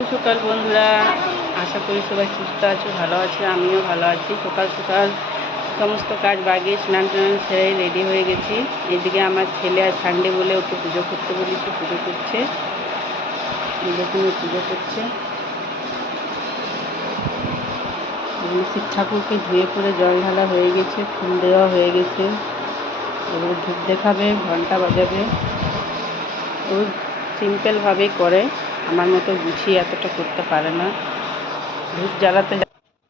সকাল বন্ধুরা, আশা করি সবাই সুস্থ আছো, ভালো আছে। আমিও ভালো আছি। সকাল সকাল সমস্ত কাজ বাগিয়ে স্নান টান সেরে রেডি হয়ে গেছি। এদিকে আমার ছেলে আর সানডে বলে ওকে পুজো করতে বলেছি, পুজো করছে। দেখুন পুজো করছে। শিব ঠাকুরকে ধুয়ে পরে জল ঢালা হয়ে গেছে, ফুল দেওয়া হয়ে গেছে। এবার ধূপ দেখাবে, ঘন্টা বাজাবে। ও সিম্পলভাবেই করে, আমার মতো গুছিয়ে এতটা করতে পারে না। ধূপ জ্বালাতে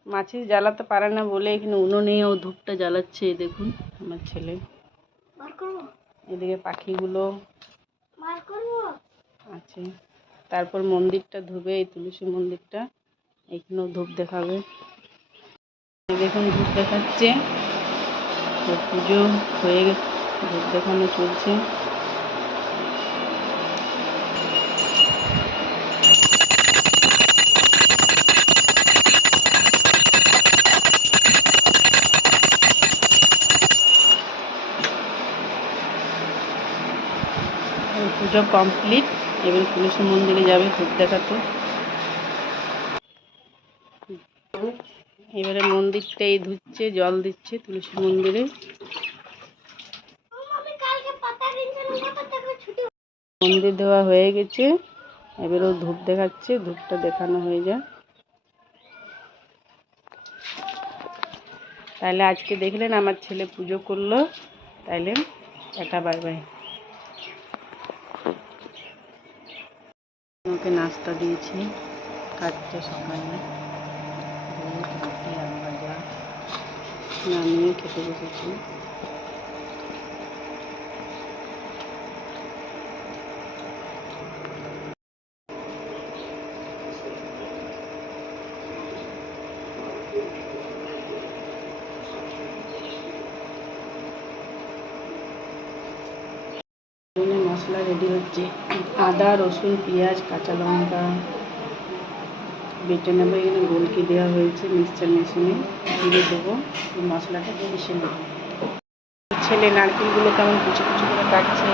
মাছিস জ্বালাতে পারে না বলে এখানে উনুনে ও ধূপটা জ্বালাচ্ছে। দেখুন আমার ছেলে। এদিকে পাখিগুলো আছে। তারপর মন্দিরটা ধুবে, এই তুলসী মন্দিরটা। এখানেও ধূপ দেখাবে। দেখুন ধূপ দেখাচ্ছে। পুজো হয়ে গেছে, ধূপ দেখানো চলছে। পুজো কমপ্লিট। এবার তুলসী মন্দিরে যাবে ধূপ দেখাতে। এবারে মন্দিরটাই ধুচ্ছে, জল দিচ্ছে তুলসী মন্দিরে। মন্দির দেওয়া হয়ে গেছে, এবারেও ধূপ দেখাচ্ছে। ধূপটা দেখানো হয়ে যায়। তাহলে আজকে দেখলেন আমার ছেলে পুজো করলো। তাইলে টাটা, বাই বাই। ওকে নাস্তা দিয়েছি, খাচ্ছে সকালে দুধ, রুটি, আলু ভাজা। আমিও খেতে বসেছি। মশলা রেডি হচ্ছে। আদা, রসুন, পেঁয়াজ, কাঁচা লঙ্কা বেটে নেবো। এখানে গোলকি দেওয়া হয়েছে মিক্সচার মেশিনে, দিয়ে দেবো। মশলাটা পিষে নেব। ছেলে নারকেলগুলো কেমন কুচি কুচি করে কাটছে।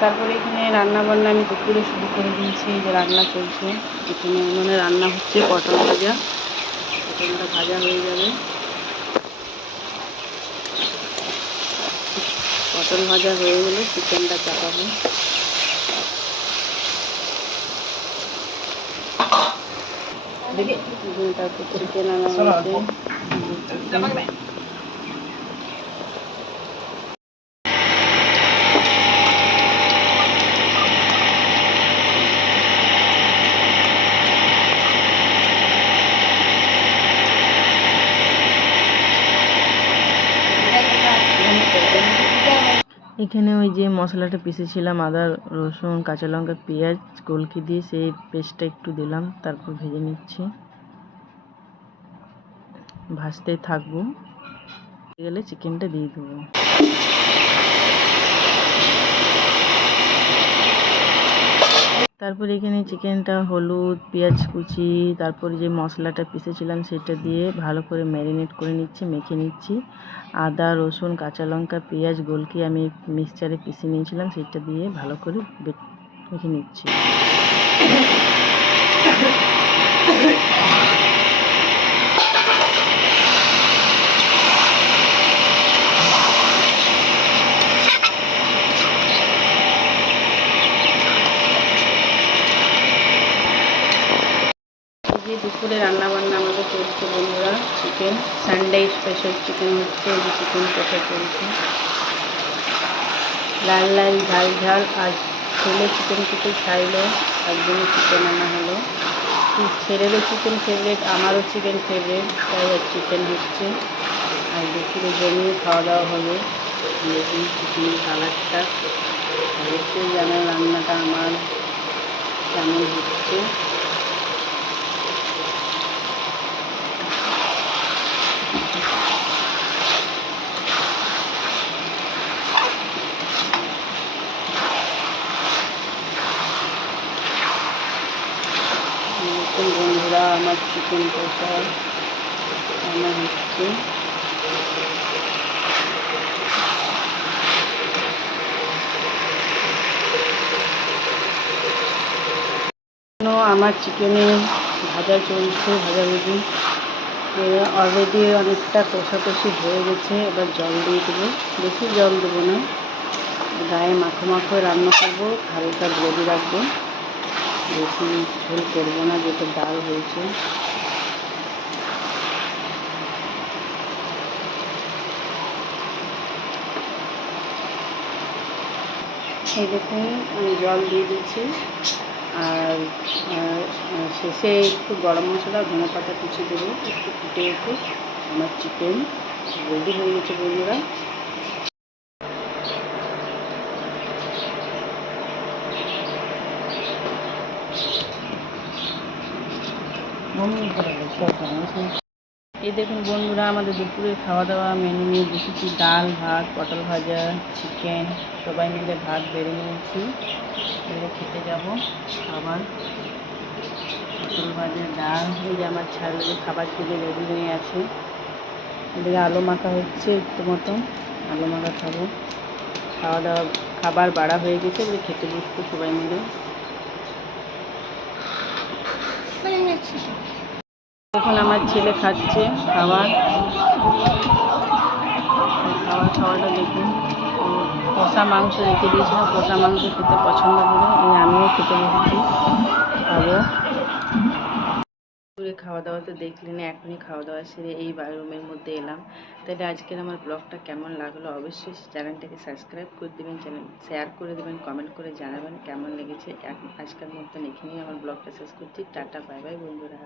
তারপরে এখানে রান্না বান্না আমি দুপুরে শুরু করে দিয়েছি। যে রান্না চলছে এখানে, উনুনে রান্না হচ্ছে পটল ভাজা। পটলটা ভাজা হয়ে যাবে। পটল ভাজা হয়ে গেলে চিকেনটা চাপাবো। তারপর চিকেন আনা হয়েছে। এখানে ওই যে মশলাটা পিষেছিলাম, আদা, রসুন, কাঁচা লঙ্কা, পেঁয়াজ, গোলকি দিয়ে, সেই পেস্টটা একটু দিলাম। তারপর ভেজে নিচ্ছি, ভাজতেই থাকবো। গেলে চিকেনটা দিয়ে দেবো। তারপর এখানে চিকেনটা হলুদ, পেঁয়াজ কুচি, তারপর যে মশলাটা পিষেছিলাম সেটা দিয়ে ভালো করে ম্যারিনেট করে নিচ্ছি, মেখে নিচ্ছি। আদা, রসুন, কাঁচা লঙ্কা, পেঁয়াজ, গোলকি আমি মিক্সচারে পিষে নিয়েছিলাম, সেটা দিয়ে ভালো করে মেখে নিচ্ছি। দুপুরে রান্নাবান্না আমাদের চলছে বন্ধুরা। চিকেন সানডে স্পেশাল চিকেন হচ্ছে। এই যে চিকেন কষা চলছে, লাল লাল ঝাল ঝাল। আজ ছেলে চিকেন খেতে চাইলো, তার জন্য চিকেন আনা হলো। ছেলেরও চিকেন ফেভারিট, আমারও চিকেন ফেভারিট, তাই আর চিকেন হচ্ছে। আর দুপুরে জমিয়ে খাওয়া দাওয়া হবে। দেখুন চিকেনের কালারটা, অবশ্যই জানার রান্নাটা আমার কেমন হচ্ছে। বন্ধুরা আমার চিকেন কষা রান্না হচ্ছে। আমার চিকেনের ভাজা চলছে, ভাজাভুজি অলরেডি অনেকটা কষাকষি হয়ে গেছে। এবার জল দিয়ে দেবো, বেশি জল দেবো না, গায়ে মাখো মাখো রান্না করবো, হালকা গ্রেভি রাখবো, বেশি ঝোল করবো না, যেহেতু ডাল হয়েছে। এই দেখুন আমি জল দিয়ে দিচ্ছি, আর শেষে একটু গরম মশলা ধনে পাতা কুচি দেবো, একটু ফুটে উঠে আমার চিকেন রেডি হয়ে গেছে বন্ধুরা। এই দেখুন বন্ধুরা, আমাদের দুপুরের খাওয়া দাওয়া মেনু নিয়ে বসেছি। ডাল, ভাত, পটল ভাজা, চিকেন, সবাই মিলে ভাত বেড়ে নিয়েছি, বেড়ে খেতে যাব। খাবার পটল ভাজা, ডাল, এই যে আমার ছেলে খাবার দিকে রেডি হয়ে আছে। এদিকে আলু মাখা হচ্ছে একটু মতন, আলু মাখা খাবো। খাওয়া দাওয়া খাবার বাড়া হয়ে গেছে, এবারে খেতে বসবো সবাই মিলে। এখন আমার ছেলে খাচ্ছে খাবার, খাওয়াটা দেখুন। কষা মাংস রেখে দিয়েছিলাম, কষা মাংস খেতে পছন্দ করে, এই আমিও খেতে বসেছি, খাবো। দুপুরে খাওয়া দাওয়া তো দেখলেন, এখনই খাওয়া দাওয়া সেরে এই রুমের মধ্যে এলাম। তাহলে আজকের আমার ব্লগটা কেমন লাগলো অবশ্যই চ্যানেলটাকে সাবস্ক্রাইব করে দেবেন, চ্যানেল শেয়ার করে দেবেন, কমেন্ট করে জানাবেন কেমন লেগেছে। আজকের মতন এখানেই আমার ব্লগটা শেষ করছি। টাটা, বাই বাই বন্ধুরা।